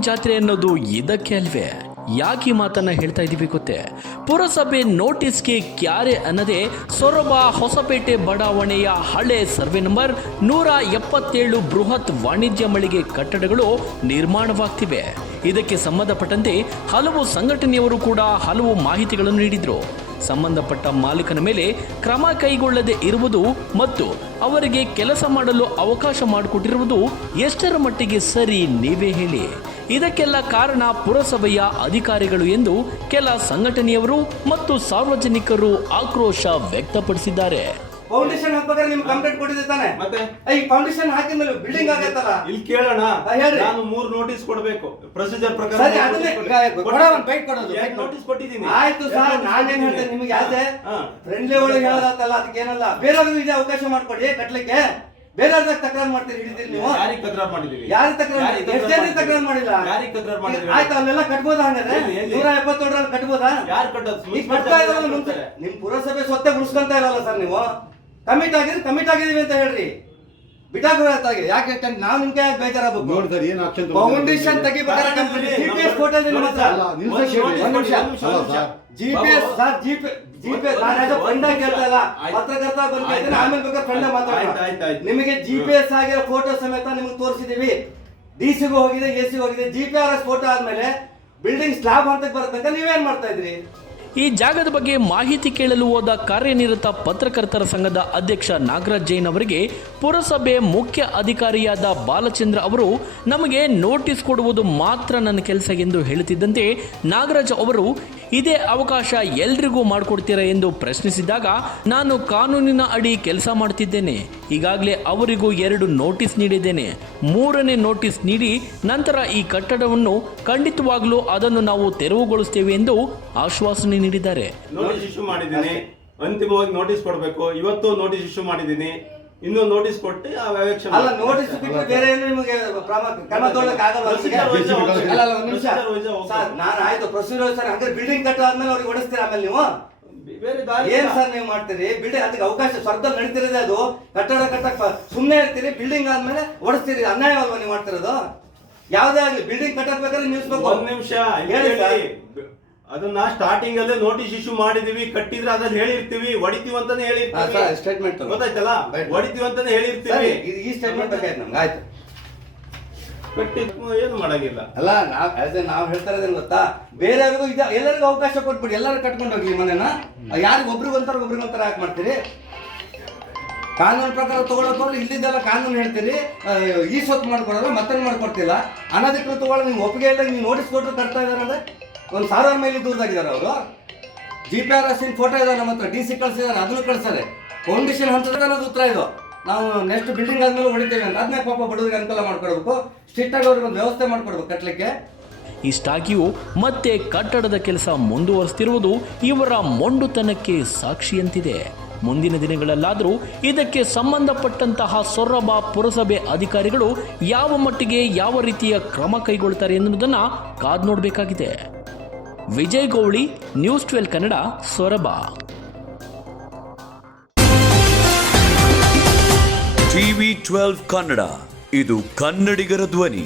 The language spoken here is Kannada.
ಜಾತ್ರೆ ಅನ್ನೋದು ಇದಕ್ಕೆ ಅಲ್ವೇ? ಯಾಕೆ ಮಾತನ್ನ ಹೇಳ್ತಾ ಇದ್ದೀವಿ ಗೊತ್ತೇ? ಪುರಸಭೆ ನೋಟಿಸ್ಗೆ ಕ್ಯಾರೆ ಅನ್ನದೇ ಸೊರಬ ಹೊಸಪೇಟೆ ಬಡಾವಣೆಯ ಹಳೆ ಸರ್ವೆ ನಂಬರ್ ನೂರ ಎಪ್ಪತ್ತೇಳು ಬೃಹತ್ ವಾಣಿಜ್ಯ ಮಳಿಗೆ ಕಟ್ಟಡಗಳು ನಿರ್ಮಾಣವಾಗ್ತಿವೆ. ಇದಕ್ಕೆ ಸಂಬಂಧಪಟ್ಟಂತೆ ಹಲವು ಸಂಘಟನೆಯವರು ಕೂಡ ಹಲವು ಮಾಹಿತಿಗಳನ್ನು ನೀಡಿದ್ರು. ಸಂಬಂಧಪಟ್ಟ ಮಾಲೀಕನ ಮೇಲೆ ಕ್ರಮ ಕೈಗೊಳ್ಳದೆ ಇರುವುದು ಮತ್ತು ಅವರಿಗೆ ಕೆಲಸ ಮಾಡಲು ಅವಕಾಶ ಮಾಡಿಕೊಟ್ಟಿರುವುದು ಎಷ್ಟರ ಮಟ್ಟಿಗೆ ಸರಿ ನೀವೇ ಹೇಳಿ. ಇದಕ್ಕೆಲ್ಲ ಕಾರಣ ಪುರಸಭೆಯ ಅಧಿಕಾರಿಗಳು ಎಂದು ಕೆಲ ಸಂಘಟನೆಯವರು ಮತ್ತು ಸಾರ್ವಜನಿಕರು ಆಕ್ರೋಶ ವ್ಯಕ್ತಪಡಿಸಿದ್ದಾರೆ. ಫೌಂಡೇಶನ್ ಹಾಕ್ಬೇಕಾದ್ರೆ ನಿಮ್ಗೆ ಕಂಪ್ಲೇಂಟ್ ಕೊಟ್ಟಿದೆ ತಾನೆ. ಮತ್ತೆ? ಈ ಫೌಂಡೇಶನ್ ಹಾಕಿದ್ಮೇಲೆ ಬಿಲ್ಡಿಂಗ್ ಆಗತ್ತಲ್ಲ? ಇಲ್ಲಿ ಕೇಳೋಣ. ಹಾ, ಹೇಳ್ರಿ. ನಾನು ಮೂರ್ ನೋಟಿಸ್ ಕೊಡಬೇಕು. ಪ್ರೊಸೀಜರ್ ಪ್ರಕಾರ ಸರಿ ಅದನ್ನೇ ಕೊಡ ಒಂದು ಬೈಟ್ ಕೊಡೋದು ಕೊಟ್ಟಿದ್ದೀನಿ. ಆಯ್ತು ಸರ್ ನಾನೇನ್ ಹೇಳ್ತೇನೆ ನಿಮ್ಗೆ ಯಾವ್ದೇ? ಹಾ. ಫ್ರೆಂಡ್ಲಿ ಒಳಗೆ ಹೇಳೋದಲ್ಲ ಅದಕ್ಕೆ ಏನಲ್ಲ. ಬೇರೆಯವ್ರಿಗೂ ಇದೆ ಅವಕಾಶ ಮಾಡ್ಕೊಡಿ ಕಟ್ಲಿಕ್ಕೆ. ಬೇರೆಯವ್ರದಾಗ ತಕರಾರು ಮಾಡ್ತೀರಿ ಹಿಡಿದಿರಿ ನೀವು. ಯಾರಿಗೆ ತಕರಾರು ಮಾಡಿದೀವಿ ಯಾರು ತಕರಾರು ಯಾರಿಗೆ ಎಷ್ಟು ತಕರಾರು ಮಾಡಿಲ್ಲ? ಯಾರಿಗೆ ತಕರಾರು ಮಾಡಿದ್ವಿ ಆಯ್ತು ಅಲ್ಲೆಲ್ಲ ಕಟ್ಬೋದಾ ಹಂಗಾದ್ರೆ? ಎಲ್ಲಿ, ಎಲ್ಲಿ? ನೂರ ಎಪ್ಪತ್ತೇಳರಲ್ಲಿ ಕಟ್ಬೋದಾ? ಯಾರು ಕಟ್ಟೋದು? ಈಗ ಕಟ್ತಾ ಮುಂಚೆ ನಿಮ್ ಪುರಸಭೆ ಸ್ವತ್ತೆ ಉಳಿಸ್ಕೊಂತ ಇರಲ್ಲ ಸರ್ ನೀವು. ಕಮಿಟ್ ಆಗಿದ್ರೆ ಕಮಿಟ್ ಆಗಿದೀವಿ ಅಂತ ಹೇಳ್ರಿ. ಬಿಟಾಗಿ ಯಾಕೆ ನಾವು ನಿಮ್ ಕೈ ಬೇಜಾರಾಗಬೇಕು? ನೋಡಿ ಸರ್ ಏನು ಫೌಂಡೇಶನ್ ತೆಗಿಬೇಕಾದ್ರೆ ಕಂಪ್ನಿ ಜಿಪಿಎಸ್ ಫೋಟೋ ಇದೆ ನಿಮ್ಮ ಹತ್ರ ಅಲ್ಲ, ಹೇಳಿ. ನಿಮಿಷ. ಅಲ್ಲ ಸರ್. ಜಿಪಿಎಸ್ ಸರ್ ಜಿಪಿಎಸ್ ನಾನು ಯಾವ್ದೋ ಫ್ರೆಂಡ್ ಆಗಿ ಕೇಳ್ತಾ ಇಲ್ಲ. ಆಯ್ತು. ಪತ್ರಕರ್ತ ಬಂದು ಕೇಳ್ತೀನಿ ಆಮೇಲೆ ಬೇಕಾದ್ರೆ ಫ್ರೆಂಡ್ ಆಯ್ತು, ಆಯ್ತು, ಮಾತಾಡೋಣ ಆಯ್ತು. ನಿಮಗೆ ಜಿಪಿಎಸ್ ಆಗಿರೋ ಫೋಟೋ ಸಮೇತ ನಿಮ್ಗೆ ತೋರಿಸಿದೀವಿ. ಡಿ ಸಿಗೂ ಹೋಗಿದೆ ಎ ಸಿ ಹೋಗಿದೆ. G P R S photo ಆದ್ಮೇಲೆ ಬಿಲ್ಡಿಂಗ್ ಸ್ಲಾಬ್ ಅಂತ ಬರತಂಕ ನೀವೇನ್ ಮಾಡ್ತಾ ಇದ್ರಿ ಈ ಜಾಗದ ಬಗ್ಗೆ ಮಾಹಿತಿ ಕೇಳಲು ಹೋದ ಕಾರ್ಯನಿರತ ಪತ್ರಕರ್ತರ ಸಂಘದ ಅಧ್ಯಕ್ಷ ನಾಗರಾಜ್ ಜೈನ್ ಅವರಿಗೆ ಪುರಸಭೆ ಮುಖ್ಯ ಅಧಿಕಾರಿಯಾದ ಬಾಲಚಂದ್ರ ಅವರು, ನಮಗೆ ನೋಟಿಸ್ ಕೊಡುವುದು ಮಾತ್ರ ನನ್ನ ಕೆಲಸ ಎಂದು ಹೇಳುತ್ತಿದ್ದಂತೆ ನಾಗರಾಜ್ ಅವರು ಇದೇ ಅವಕಾಶ ಎಲ್ರಿಗೂ ಮಾಡಿಕೊಡ್ತೀರಾ ಎಂದು ಪ್ರಶ್ನಿಸಿದಾಗ ನಾನು ಕಾನೂನಿನ ಅಡಿ ಕೆಲಸ ಮಾಡ್ತಿದ್ದೇನೆ. ಈಗಾಗಲೇ ಅವರಿಗೂ ಎರಡು ನೋಟಿಸ್ ನೀಡಿದ್ದೇನೆ. ಮೂರನೇ ನೋಟಿಸ್ ನೀಡಿ ನಂತರ ಈ ಕಟ್ಟಡವನ್ನು ಖಂಡಿತವಾಗ್ಲೂ ಅದನ್ನು ನಾವು ತೆರವುಗೊಳಿಸ್ತೇವೆ ಎಂದು ಆಶ್ವಾಸನೆ ನೀಡಿದ್ದಾರೆ. ಅಂತಿಮವಾಗಿ ನೋಟಿಸ್ ಕೊಡಬೇಕು. ಇವತ್ತು ನೋಟಿಸ್ ಇಶ್ಯೂ ಮಾಡಿದ್ದೀನಿ. ಇನ್ನು ನೋಟಿಸ್ ಕೊಟ್ಟು ಆ ವ್ಯವಕ್ಷೆ ಅಲ್ಲ ನೋಟಿಸ್ ಬಿಟ್ಟು ಬೇರೆ ಏನು ನಿಮಗೆ ಕ್ರಮ ಕ್ರಮ ತೊಗೊಳಕ್ ಆಗಲ್ಲ. ಅಲ್ಲ ಅಲ್ಲ ಒಂದ್ ನಿಮಿಷ. ಸರ್ ನಾನು ಆಯ್ತು. ಪ್ರೊಸೀಜರ್ ಸರ್ ಅಂದ್ರೆ ಬಿಲ್ಡಿಂಗ್ ಕಟ್ಟಾದ್ಮೇಲೆ ಅವ್ರಿಗೆ ಹೊಡಿಸ್ತೀರಾ ಆಮೇಲೆ ನೀವು? ಬೇರೆ ದಾರಿ ಏನ್. ಸರ್ ನೀವು ಮಾಡ್ತೀರಿ? ಬಿಲ್ಡಿಂಗ್ ಅದಕ್ಕೆ ಅವಕಾಶ ಸ್ವರ್ಧ ನಡೀತಿರೋದೇ ಅದು? ಕಟ್ಟಡ ಕಟ್ಟಕ್ ಸುಮ್ಮನೆ ಇರ್ತೀರಿ ಬಿಲ್ಡಿಂಗ್ ಆದ್ಮೇಲೆ ಹೊಡಿಸ್ತೀರಿ ಅನ್ಯಾಯ ಅಲ್ವಾ ನೀವು ಮಾಡ್ತಿರೋದು? ಯಾವ್ದೇ ಆಗ್ಲಿ ಬಿಲ್ಡಿಂಗ್ ಕಟ್ಟಕ್ ಬೇಕಾದ್ರೆ ನಿಲ್ಸ್ಬೇಕು ಒಂದ್ ನಿಮಿಷ. ಹೇಳಿ. ಅದನ್ನ ಸ್ಟಾರ್ಟಿಂಗ್ ಅಲ್ಲೇ ನೋಟಿಸ್ ಇಶ್ಯೂ ಮಾಡಿದೀವಿ ಕಟ್ಟಿದ್ರೆ ಅದ್ರಲ್ಲಿ ಹೇಳಿರ್ತೀವಿ ಹೊಡಿತೀವಿ ಅಂತಾನೆ ಹೇಳಿರ್ತೀವಿ. ಸ್ಟೇಟ್ಮೆಂಟ್. ಗೊತ್ತಾಯ್ತಲ್ಲ. ಹೊಡಿತೀವಿ ಅಂತಾನೆ ಹೇಳಿರ್ತೀವಿ. ಇದು ಈ ಸ್ಟೇಟ್ಮೆಂಟ್ ಬೇಕಾಯ್ತು ನಮ್ಗೆ. ಆಯ್ತು. ಕಟ್ಟಿ ಏನು ಮಾಡಂಗಿಲ್ಲ. ಅಲ್ಲ ನಾವ್ ಅದೇ ನಾವು ಹೇಳ್ತಾ ಇರೋದೇನು ಗೊತ್ತಾ? ಬೇರೆಯವ್ರಿಗೂ ಇದ ಎಲ್ಲರಿಗೂ ಅವಕಾಶ ಕೊಟ್ಬಿಡಿ. ಎಲ್ಲರೂ ಕಟ್ಕೊಂಡು ಹೋಗ್ಲಿ ಮನೇನ. ಯಾರಿಗೆ ಒಬ್ರಿಗೆ ಒಂಥರ ಒಬ್ರಿಗೆ ಒಂಥರ ಯಾಕೆ ಮಾಡ್ತೀರಿ? ಕಾನೂನು ಪ್ರಕಾರ ತಗೊಳಕ್ ಇಲ್ಲಿದ್ದೆಲ್ಲ ಕಾನೂನು ಹೇಳ್ತೀರಿ. ಈ ಸೊತ್ತು ಮಾಡ್ಕೊಡಲ್ಲ ಮತ್ತೊಂದು ಮಾಡ್ಕೊಡ್ತಿಲ್ಲ? ಅನಧಿಕೃತವಾಗಿ ನೀವು ಒಪ್ಪಿಗೆ ಇಲ್ಲ ನೀವು ನೋಟಿಸ್ ಕೊಟ್ಟರು ಕಟ್ತಾ ಇದಾರೆ ಒಂದು ಸಾವಿರ ಮೈಲಿ ದೂರದಾಗಿದ್ದಾರೆ ಅವರು. G P R S photo ಇದೆ ನಮ್ಮ ಹತ್ರ ಡಿ ಸಿ ಕಳ್ಸಿದ್ದಾರೆ ಅದನ್ನು ಕಳ್ಸಾರೆ ಫೌಂಡೇಶನ್ ಹಂತದ ಅನ್ನೋದು ಉತ್ತರ ಇದು. ನಾವು ನೆಕ್ಸ್ಟ್ ಬಿಲ್ಡಿಂಗ್ ಆದ್ಮೇಲೆ ಹೊಡಿತೇವೆ ಅಂತ. ಅದನ್ನೇ ಪಾಪ ಬಡವರಿಗೆ ಅನುಕೂಲ ಮಾಡ್ಕೊಡ್ಬೇಕು. ಸ್ಟ್ರಿಕ್ಟ್ ಆಗಿ ಅವ್ರಿಗೆ ಒಂದು ವ್ಯವಸ್ಥೆ ಮಾಡ್ಕೊಡ್ಬೇಕು ಕಟ್ಟಲಿಕ್ಕೆ. ಇಷ್ಟಾಗಿಯೂ ಮತ್ತೆ ಕಟ್ಟಡದ ಕೆಲಸ ಮುಂದುವರಿಸ್ತಿರುವುದು ಇವರ ಮೊಂಡುತನಕ್ಕೆ ಸಾಕ್ಷಿಯಂತಿದೆ. ಮುಂದಿನ ದಿನಗಳಲ್ಲಾದರೂ ಇದಕ್ಕೆ ಸಂಬಂಧಪಟ್ಟಂತಹ ಸೊರಬ ಪುರಸಭೆ ಅಧಿಕಾರಿಗಳು ಯಾವ ಮಟ್ಟಿಗೆ ಯಾವ ರೀತಿಯ ಕ್ರಮ ಕೈಗೊಳ್ತಾರೆ ಎನ್ನುವುದನ್ನು ಕಾದು ನೋಡಬೇಕಾಗಿದೆ. Vijay Gowli news twelve Kannada Soraba. TV twelve Kannada ಇದು ಕನ್ನಡಿಗರ ಧ್ವನಿ.